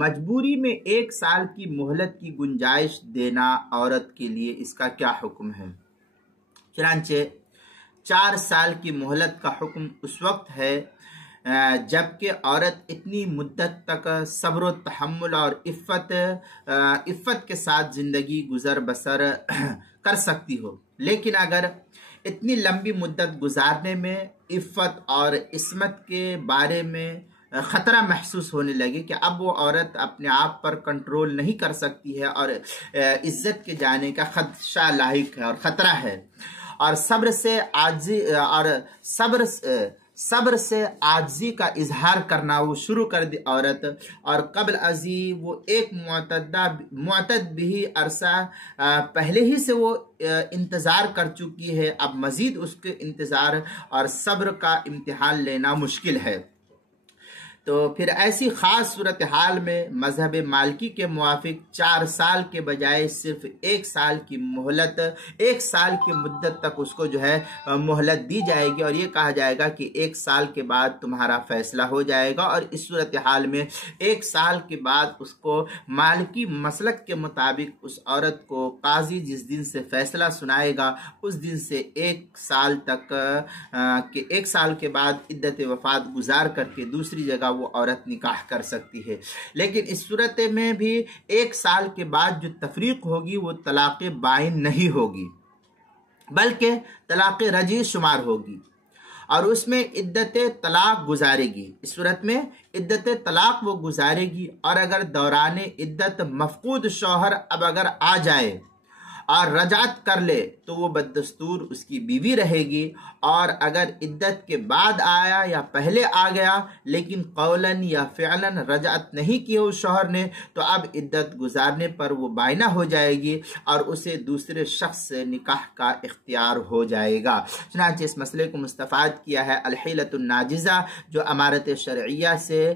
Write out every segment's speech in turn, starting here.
مجبوری میں 1 سال کی مہلت کی گنجائش دینا عورت کے لیے اس کا کیا حکم ہے؟ چنانچہ 4 سال کی مہلت کا حکم اس وقت ہے جبکہ عورت اتنی مدت تک صبر و تحمل اور عفت کے ساتھ زندگی گزر بسر کر سکتی ہو، لیکن اگر اتنی لمبی مدت گزارنے میں عفت اور عصمت کے بارے میں خطرہ محسوس ہونے لگے کہ اب وہ عورت اپنے آپ پر کنٹرول نہیں کر سکتی ہے اور عزت کے جانے کا خدشہ لاحق ہے اور خطرہ ہے، اور صبر سے عاجزی کا اظہار کرنا وہ شروع کر دی عورت، اور قبل ازی وہ ایک معتد بھی عرصہ پہلے ہی سے وہ انتظار کر چکی ہے، اب مزید اس کے انتظار اور صبر کا امتحان لینا مشکل ہے۔ تو پھر ایسی خاص صورتحال میں مذہب مالکی کے موافق 4 سال کے بجائے صرف 1 سال کی مہلت، 1 سال کی مدت تک اس کو جو ہے مہلت دی جائے گی، اور یہ کہا جائے گا کہ 1 سال کے بعد تمہارا فیصلہ ہو جائے گا، اور اس صورتحال میں 1 سال کے بعد اس کو مالکی مسلک کے مطابق اس عورت کو قاضی جس دن سے فیصلہ سنائے گا اس دن سے 1 سال تک کہ 1 سال کے بعد عدت وفات گزار کر کے دوسری جگہ وہ عورت نکاح کر سکتی ہے۔ لیکن اس صورت میں بھی 1 سال کے بعد جو تفریق ہوگی وہ طلاق بائن نہیں ہوگی بلکہ طلاق رجعی شمار ہوگی، اور اس میں عدت طلاق گزارے گی۔ اس صورت میں عدت طلاق وہ گزارے گی، اور اگر دوران عدت مفقود شوہر اب اگر آ جائے اور رجعت کر لے تو وہ بددستور اس کی بیوی رہے گی، اور اگر عدت کے بعد آیا یا پہلے آ گیا لیکن قولاً یا فعلاً رجعت نہیں کی اس شوہر نے تو اب عدت گزارنے پر وہ بائنہ ہو جائے گی اور اسے دوسرے شخص سے نکاح کا اختیار ہو جائے گا۔ چنانچہ اس مسئلے کو مستفاد کیا ہے الحیلۃ الناجزہ، جو امارت شرعیہ سے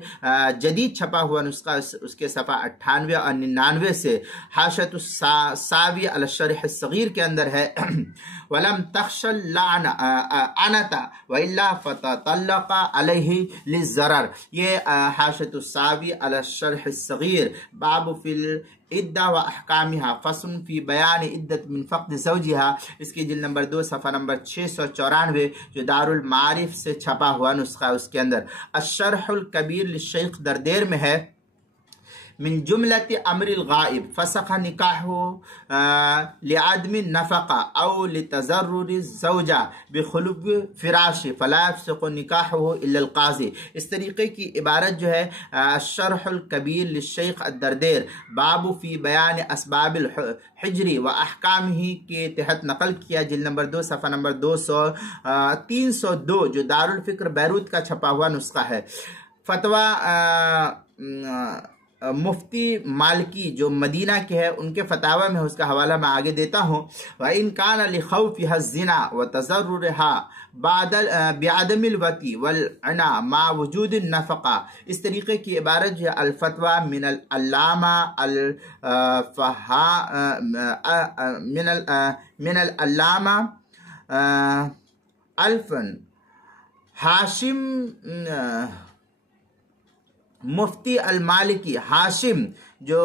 جدید چھپا ہوا نسخہ، اس کے صفحہ 98 اور 99 سے حاشیۃ الساوی علی الشرح الصغیر کے اندر ہے وَلَمْ تَخْشَ الْعَنَةَ وَإِلَّا فَتَطَلَّقَ عَلَيْهِ لِلضَّرَرِ، یہ حاشیۃ الساوی علی الشرح الصغیر باب فی العدہ و احکامہا فصل فی بیان عدت من فقد زوجہا، اس کی جلد نمبر 2 صفحہ نمبر 694 جو دارالمعارف سے چھپا ہوا نسخہ، اس کے اندر الشرح الکبیر للشیخ دردیر میں ہے من جملت امر الغائب فسخ نکاحه لعدم النفقہ او لتضرر الزوجہ بخلو فراش فلا يفسخ نکاحه الا القاضی۔ اس طریقے کی عبارت جو ہے الشرح الکبیر للشیخ الدردیر باب فی بیان اسباب الحجر و احکامہ کے تحت نقل کیا، جلد نمبر 2 صفحہ نمبر 302 جو دارالفکر بیروت کا چھپا ہوا نسخہ ہے۔ فتویٰ مفتی مالکی جو مدینہ کے ہے ان کے فتاوی میں اس کا حوالہ میں آگے دیتا ہوں وَإِن كَانَ لِخَوْفِهَا الزِّنَا وَتَضَرُّرِهَا بِعَدَمِ الْوَطِي وَالْعِنَا مع وجود النفقہ۔ اس طریقے کی عبارت جو ہے الفتویٰ من العلامہ الفن ہاشم مفتی المالکی ہاشم، جو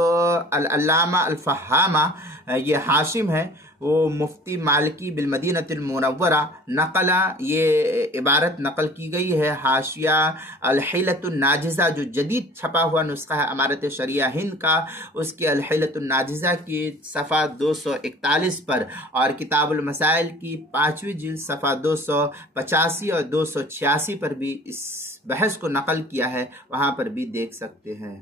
العلامہ الفہامہ یہ ہاشم ہے، وہ مفتی مالکی بالمدینۃ المنورہ نقلہ، یہ عبارت نقل کی گئی ہے حاشیہ الحیلۃ الناجزہ جو جدید چھپا ہوا نسخہ ہے امارت شریعہ ہند کا، اس کی الحیلۃ الناجزہ کی صفحہ 241 پر، اور کتاب المسائل کی 5ویں جلد صفحہ 285 اور 286 پر بھی اس بحث کو نقل کیا ہے، وہاں پر بھی دیکھ سکتے ہیں۔